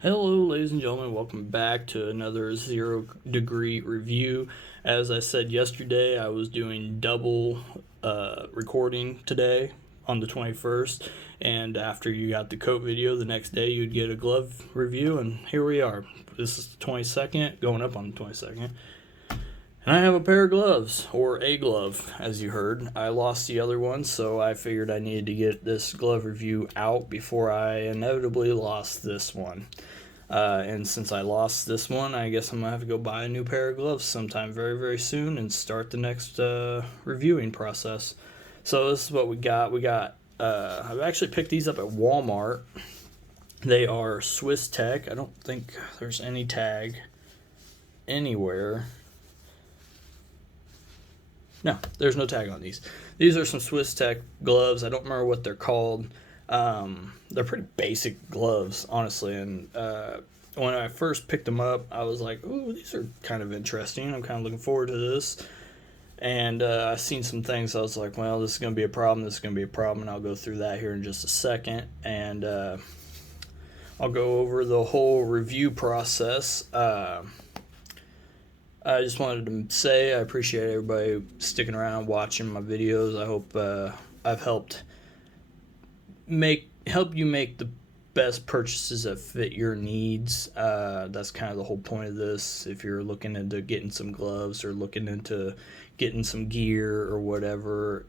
Hello, ladies and gentlemen. Welcome back to another Zero Degree review. As I said yesterday, I was doing double recording today on the 21st, and after you got the coat video, the next day you'd get a glove review, and here we are. This is the 22nd, going up on the 22nd. And I have a pair of gloves, or a glove, as you heard. I lost the other one, so I figured I needed to get this glove review out before I inevitably lost this one. And since I lost this one, I guess I'm going to have to go buy a new pair of gloves sometime very, very soon and start the next reviewing process. So this is what we got. I've actually picked these up at Walmart. They are Swiss Tech. I don't think there's any tag anywhere. No, there's no tag on these. These are some Swiss Tech gloves. I don't remember what they're called. They're pretty basic gloves, honestly. And when I first picked them up, I was like, "Ooh, these are kind of interesting. I'm kind of looking forward to this." And I've seen some things. I was like, "Well, this is going to be a problem. This is going to be a problem." And I'll go through that here in just a second. And I'll go over the whole review process. I just wanted to say I appreciate everybody sticking around watching my videos. I hope I've helped help you make the best purchases that fit your needs. That's kind of the whole point of this. If you're looking into getting some gloves or looking into getting some gear or whatever,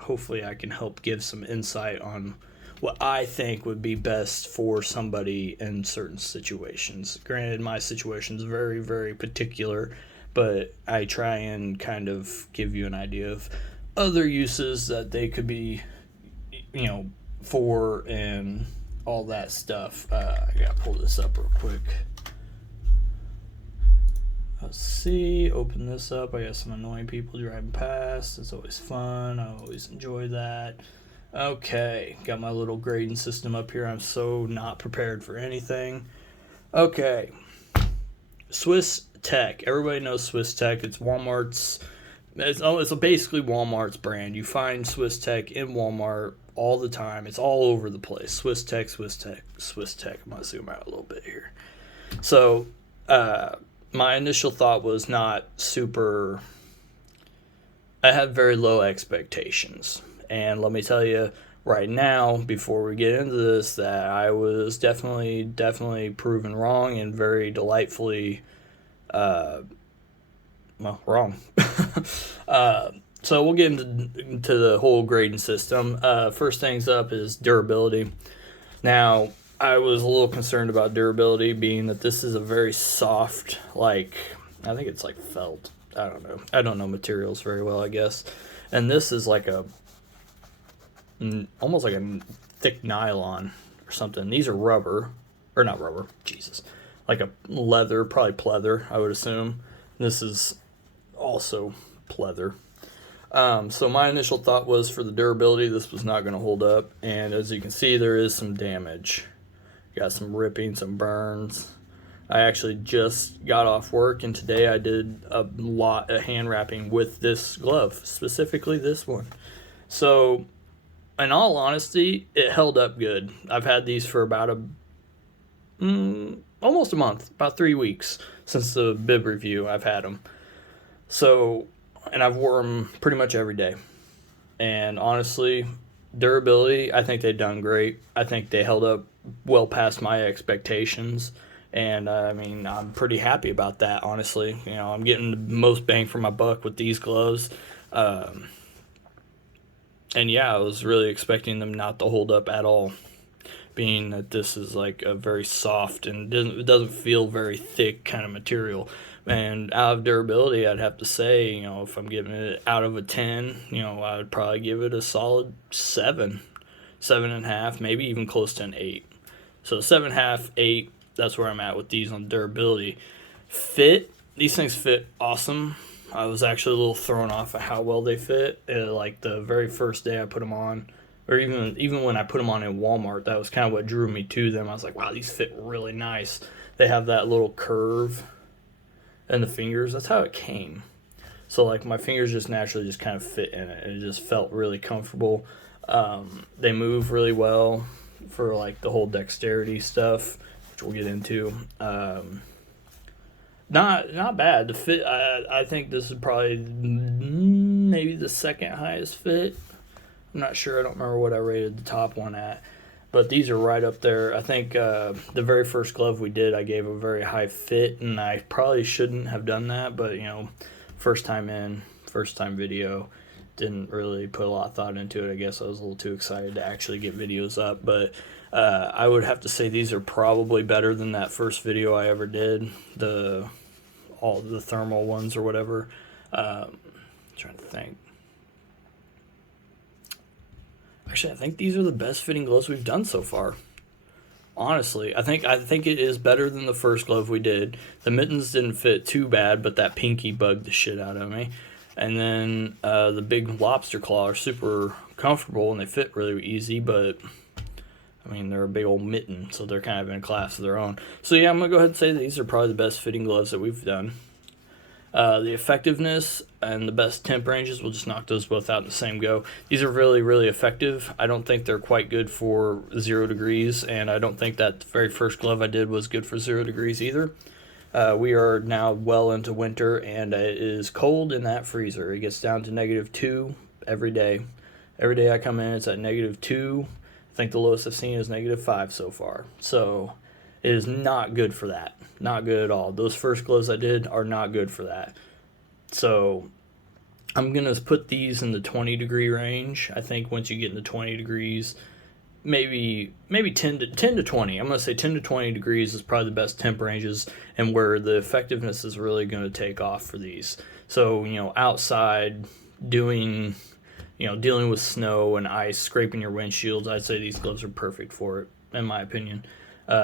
hopefully I can help give some insight on what I think would be best for somebody in certain situations. Granted, my situation is very, very particular, but I try and kind of give you an idea of other uses that they could be, for and all that stuff. I gotta pull this up real quick. Let's see, open this up. I got some annoying people driving past. It's always fun. I always enjoy that. Okay, got my little grading system up here. I'm so not prepared for anything. Okay, Swiss Tech. Everybody knows Swiss Tech. It's Walmart's. It's basically Walmart's brand. You find Swiss Tech in Walmart all the time. It's all over the place. Swiss Tech, Swiss Tech, Swiss Tech. I'm gonna zoom out a little bit here. So, my initial thought was not super. I had very low expectations. And let me tell you right now, before we get into this, that I was definitely proven wrong and very delightfully, wrong. So we'll get into the whole grading system. First things up is durability. Now, I was a little concerned about durability, being that this is a very soft, I think it's like felt. I don't know. I don't know materials very well, I guess. And this is like almost like a thick nylon or something. These are rubber, or not rubber, Jesus. Like a leather, probably pleather, I would assume. This is also pleather. So my initial thought was for the durability, this was not going to hold up. And as you can see, there is some damage. Got some ripping, some burns. I actually just got off work, and today I did a lot of hand wrapping with this glove, specifically this one. So, in all honesty, it held up good. I've had these for about almost a month, about 3 weeks since the bib review. I've had them. So, and I've worn them pretty much every day. And honestly, durability, I think they've done great. I think they held up well past my expectations. And I'm pretty happy about that, honestly. I'm getting the most bang for my buck with these gloves. And yeah, I was really expecting them not to hold up at all, being that this is like a very soft and it doesn't feel very thick kind of material. And out of durability, I'd have to say, if I'm giving it out of a 10, I would probably give it a solid 7, 7.5, maybe even close to an 8. So 7.5, 8, that's where I'm at with these on durability. Fit, these things fit awesome. I was actually a little thrown off at how well they fit. Like the very first day I put them on, or even when I put them on in Walmart, that was kind of what drew me to them. I was like, wow, these fit really nice. They have that little curve in the fingers. That's how it came. So like my fingers just naturally just kind of fit in it. It just felt really comfortable. They move really well for like the whole dexterity stuff, which we'll get into. Not bad. The fit, I think this is probably maybe the second highest fit. I'm not sure. I don't remember what I rated the top one at. But these are right up there. I think the very first glove we did, I gave a very high fit, and I probably shouldn't have done that. But, first time in, first time video, didn't really put a lot of thought into it. I guess I was a little too excited to actually get videos up. But I would have to say these are probably better than that first video I ever did. All the thermal ones or whatever. Trying to think. Actually, I think these are the best fitting gloves we've done so far. Honestly, I think it is better than the first glove we did. The mittens didn't fit too bad, but that pinky bugged the shit out of me. And then the big lobster claw are super comfortable and they fit really easy, but I mean, they're a big old mitten, so they're kind of in a class of their own. So yeah, I'm going to go ahead and say that these are probably the best fitting gloves that we've done. The effectiveness and the best temp ranges, we'll just knock those both out in the same go. These are really, really effective. I don't think they're quite good for 0 degrees, and I don't think that very first glove I did was good for 0 degrees either. We are now well into winter, and it is cold in that freezer. It gets down to -2 every day. Every day I come in, it's at -2. I think the lowest I've seen is -5 so far. So it is not good for that. Not good at all. Those first gloves I did are not good for that. So I'm going to put these in the 20 degree range. I think once you get into 20 degrees, maybe 10 to 20. I'm going to say 10 to 20 degrees is probably the best temp ranges and where the effectiveness is really going to take off for these. So, outside dealing with snow and ice, scraping your windshields, I'd say these gloves are perfect for it, in my opinion.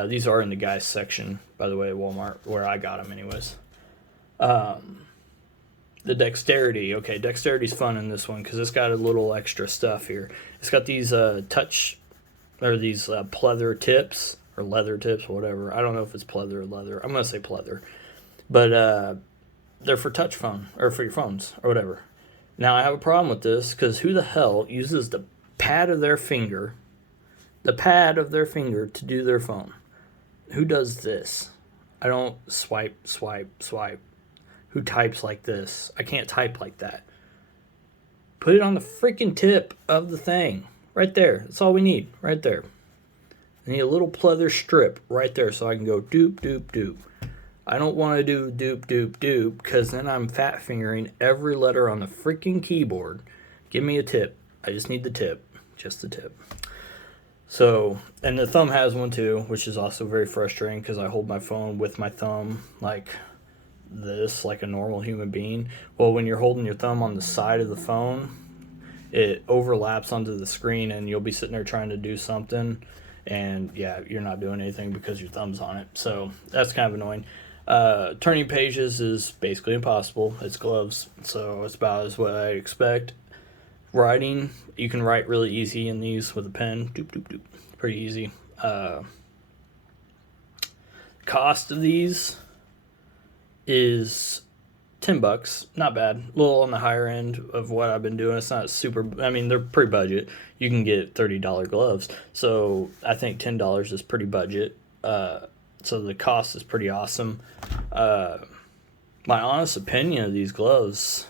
These are in the guys section, by the way, at Walmart, where I got them anyways. The dexterity. Okay, dexterity's fun in this one because it's got a little extra stuff here. It's got these these pleather tips, or leather tips, whatever. I don't know if it's pleather or leather. I'm going to say pleather. But they're for touch phone, or for your phones, or whatever. Now, I have a problem with this because who the hell uses the pad of their finger to do their phone? Who does this? I don't swipe. Who types like this? I can't type like that. Put it on the freaking tip of the thing. Right there. That's all we need. Right there. I need a little pleather strip right there so I can go doop, doop, doop. I don't want to do doop, doop, doop because then I'm fat fingering every letter on the freaking keyboard. Give me a tip. I just need the tip. Just the tip. So, and the thumb has one too, which is also very frustrating because I hold my phone with my thumb like this, like a normal human being. Well, when you're holding your thumb on the side of the phone, it overlaps onto the screen and you'll be sitting there trying to do something and yeah, you're not doing anything because your thumb's on it. So that's kind of annoying. Turning pages is basically impossible. It's gloves, so it's about as what I expect. Writing, you can write really easy in these with a pen. Doop, doop, doop. Pretty easy. Cost of these is $10. Not bad. A little on the higher end of what I've been doing. It's not super. I mean, they're pretty budget. You can get $30 gloves. So I think $10 is pretty budget. So the cost is pretty awesome. My honest opinion of these gloves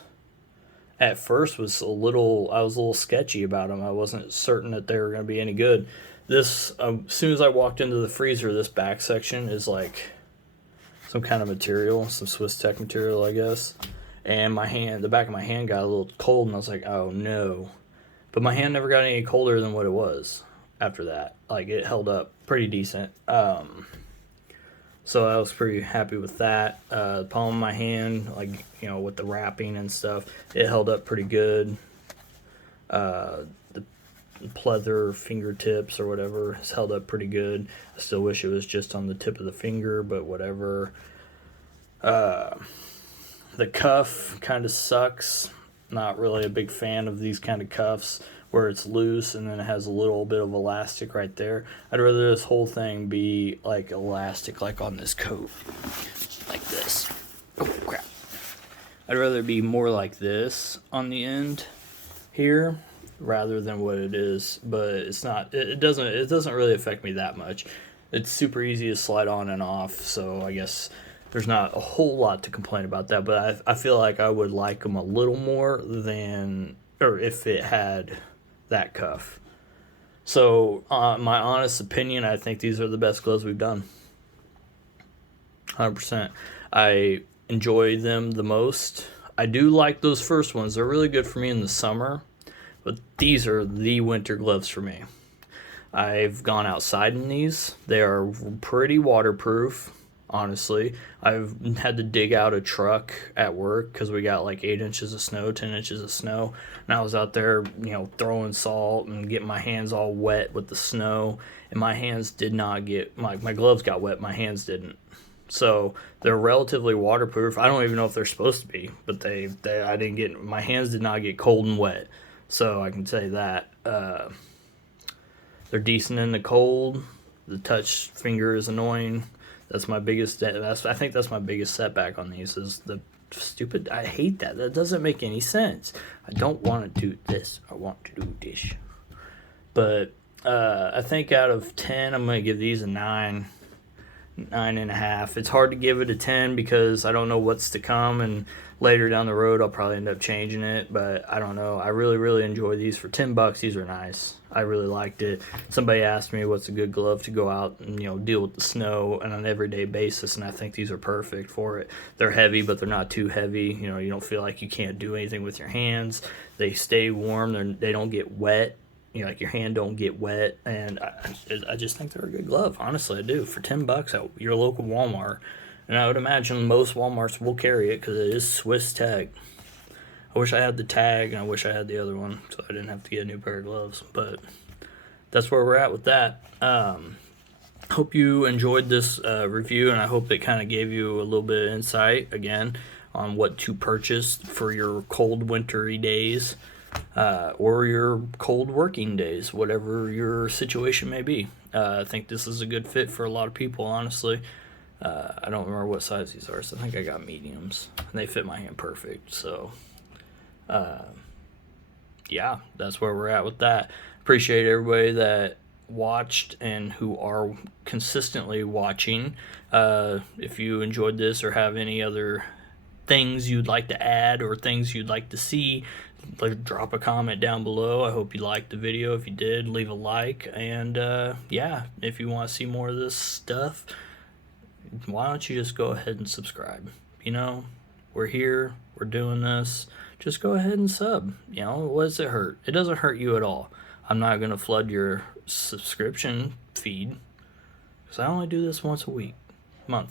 at first was I was a little sketchy about them. I wasn't certain that they were going to be any good. This, as soon as I walked into the freezer, this back section is like some kind of material, some Swiss Tech material, I guess. And the back of my hand got a little cold, and I was like, oh no. But my hand never got any colder than what it was after that. Like, it held up pretty decent. So I was pretty happy with that. The palm of my hand, with the wrapping and stuff, it held up pretty good. The pleather fingertips or whatever has held up pretty good. I still wish it was just on the tip of the finger, but whatever. The cuff kind of sucks. Not really a big fan of these kind of cuffs where it's loose and then it has a little bit of elastic right there. I'd rather this whole thing be like elastic, like on this coat, like this. Oh crap! I'd rather it be more like this on the end here rather than what it is. But it's not. It doesn't really affect me that much. it's super easy to slide on and off, so I guess there's not a whole lot to complain about that, but I feel like I would like them a little more than, or if it had that cuff. So, my honest opinion, I think these are the best gloves we've done. 100%. I enjoy them the most. I do like those first ones. They're really good for me in the summer, but these are the winter gloves for me. I've gone outside in these. They are pretty waterproof, honestly. I've had to dig out a truck at work because we got like 8 inches of snow, 10 inches of snow. And I was out there, throwing salt and getting my hands all wet with the snow. And my hands did not get, my gloves got wet, my hands didn't. So they're relatively waterproof. I don't even know if they're supposed to be, but I didn't get, my hands did not get cold and wet. So I can say that. They're decent in the cold. The touch finger is annoying. That's my biggest. I think that's my biggest setback on these is the stupid. I hate that. That doesn't make any sense. I don't want to do this. I want to do this. But I think out of 10, I'm gonna give these a 9, 9.5. It's hard to give it a 10 because I don't know what's to come, and later down the road I'll probably end up changing it, but I don't know. I really enjoy these. For $10. These are nice. I really liked it. Somebody asked me what's a good glove to go out and deal with the snow on an everyday basis, and I think these are perfect for it. They're heavy, but they're not too heavy. You don't feel like you can't do anything with your hands. They stay warm. They don't get wet. Like your hand don't get wet, and I just think they're a good glove. Honestly, I do. For $10 at your local Walmart, and I would imagine most Walmarts will carry it because it is Swiss tag. I wish I had the tag, and I wish I had the other one, so I didn't have to get a new pair of gloves. But that's where we're at with that. Hope you enjoyed this review, and I hope it kind of gave you a little bit of insight again on what to purchase for your cold wintry days. Or your cold working days, whatever your situation may be. I think this is a good fit for a lot of people, honestly. I don't remember what size these are, so I think I got mediums, and they fit my hand perfect. So, yeah, that's where we're at with that. Appreciate everybody that watched and who are consistently watching. If you enjoyed this or have any other things you'd like to add or things you'd like to see, drop a comment down below. I hope you liked the video. If you did, leave a like. And yeah, if you want to see more of this stuff, why don't you just go ahead and subscribe? We're here, we're doing this. Just go ahead and sub. What does it hurt? It doesn't hurt you at all. I'm not going to flood your subscription feed because I only do this once a month.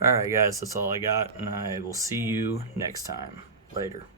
Alright guys, that's all I got, and I will see you next time. Later.